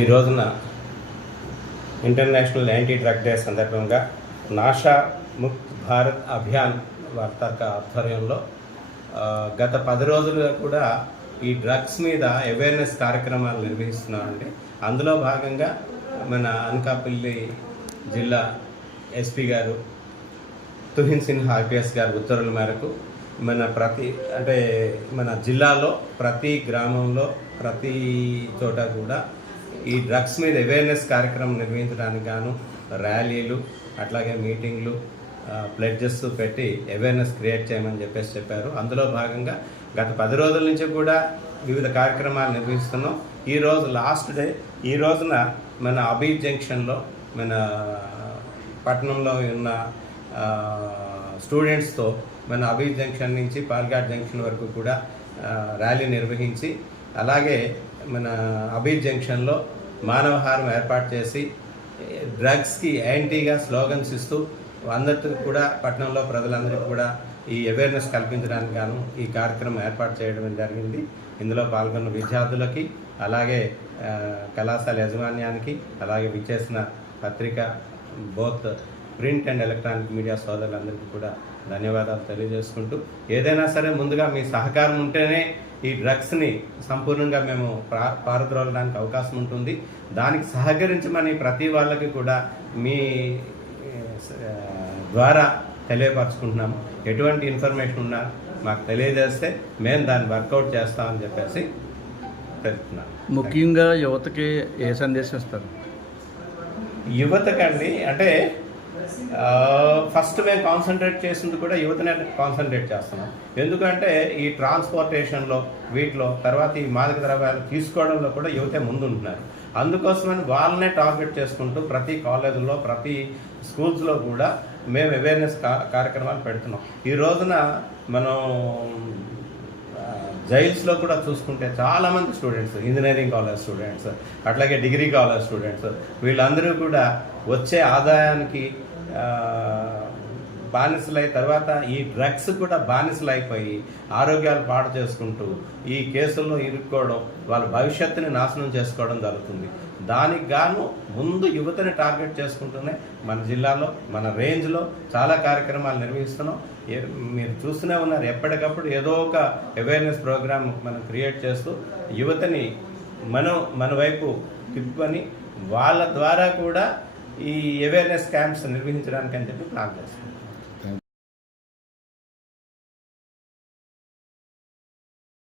ఈ రోజున international anti drug day సందర్భంగా నాషా ముక్త్ భారత్ అభియాన్ వార్తాక ఆధ్వర్యంలో గత 10 రోజులుగా కూడా ఈ డ్రగ్స్ మీద అవేర్నెస్ కార్యక్రమాలు నిర్వహిస్తున్నామండి. అందులో భాగంగా మన అనకాపల్లి జిల్లా ఎస్పీ గారు తుహిన్ సిన్హా ఐపీఎస్ గారి ఉత్తర్వుల మేరకు మన జిల్లాలో ప్రతి గ్రామంలో ప్రతి చోట కూడా ఈ డ్రగ్స్ మీద అవేర్నెస్ కార్యక్రమం నిర్వహించడానికి గాను ర్యాలీలు అట్లాగే మీటింగ్లు ప్లెడ్జెస్ పెట్టి అవేర్నెస్ క్రియేట్ చేయమని చెప్పారు. అందులో భాగంగా గత 10 రోజుల నుంచి కూడా వివిధ కార్యక్రమాలు నిర్వహిస్తున్నాం. ఈరోజు లాస్ట్ డే. ఈ రోజున మన అబీ జంక్షన్లో మన పట్టణంలో ఉన్న స్టూడెంట్స్తో మన అబీ జంక్షన్ నుంచి పాల్ఘాట్ జంక్షన్ వరకు కూడా ర్యాలీ నిర్వహించి అలాగే మన అబీ జంక్షన్లో మానవహారం ఏర్పాటు చేసి డ్రగ్స్కి యాంటీగా స్లోగన్స్ ఇస్తూ అందరికీ కూడా పట్టణంలో ప్రజలందరికీ కూడా ఈ అవేర్నెస్ కల్పించడానికి గాను ఈ కార్యక్రమం ఏర్పాటు చేయడం జరిగింది. ఇందులో పాల్గొన్న విద్యార్థులకి అలాగే కళాశాల యాజమాన్యానికి అలాగే విచ్చేసిన పత్రిక both print and electronic media సోదరులందరికీ కూడా ధన్యవాదాలు తెలియజేసుకుంటూ, ఏదైనా సరే ముందుగా మీ సహకారం ఉంటేనే ఈ డ్రగ్స్ని సంపూర్ణంగా మేము పారద్రోలడానికి అవకాశం ఉంటుంది. దానికి సహకరించమని ప్రతి వాళ్ళకి కూడా మీ ద్వారా తెలియపరచుకుంటున్నాము. ఎటువంటి ఇన్ఫర్మేషన్ ఉన్నా మాకు తెలియజేస్తే మేము దాన్ని వర్కౌట్ చేస్తామని చెప్పేసి తెలుపుతున్నాను. ముఖ్యంగా యువతకి ఏ సందేశం ఇస్తారు? యువతకండి అంటే ఫస్ట్ మేము కాన్సన్ట్రేట్ చేసింది కూడా యువతనే కాన్సన్ట్రేట్ చేస్తున్నాం. ఎందుకంటే ఈ ట్రాన్స్పోర్టేషన్లో వీటిలో తర్వాత ఈ మాదక ద్రవ్యాలు తీసుకోవడంలో కూడా యువతే ముందుంటున్నారు. అందుకోసమని వాళ్ళనే టార్గెట్ చేసుకుంటూ ప్రతి కాలేజీల్లో ప్రతి స్కూల్స్లో కూడా మేము అవేర్నెస్ కార్యక్రమాలు పెడుతున్నాం. ఈ రోజున మనం జైల్స్లో కూడా చూసుకుంటే చాలామంది స్టూడెంట్స్, ఇంజనీరింగ్ కాలేజ్ స్టూడెంట్స్ అట్లాగే డిగ్రీ కాలేజ్ స్టూడెంట్స్ వీళ్ళందరూ కూడా వచ్చే ఆదాయానికి బానిసలై తర్వాత ఈ డ్రగ్స్ కూడా బానిసలు అయిపోయి ఆరోగ్యాలు పాడు చేసుకుంటూ ఈ కేసుల్లో ఇరుక్కోవడం, వాళ్ళ భవిష్యత్తుని నాశనం చేసుకోవడం జరుగుతుంది. దానికి గాను ముందు యువతని టార్గెట్ చేసుకుంటూనే మన జిల్లాలో మన రేంజ్లో చాలా కార్యక్రమాలు నిర్వహిస్తున్నాం. మీరు చూస్తూనే ఉన్నారు, ఎప్పటికప్పుడు ఏదో ఒక అవేర్నెస్ ప్రోగ్రామ్ మనం క్రియేట్ చేస్తూ యువతని మన వైపు తిప్పుకొని వాళ్ళ ద్వారా కూడా ఈ అవేర్నెస్ క్యాంప్స్ నిర్వహించడానికి అని చెప్పి ప్లాన్ చేస్తున్నాం.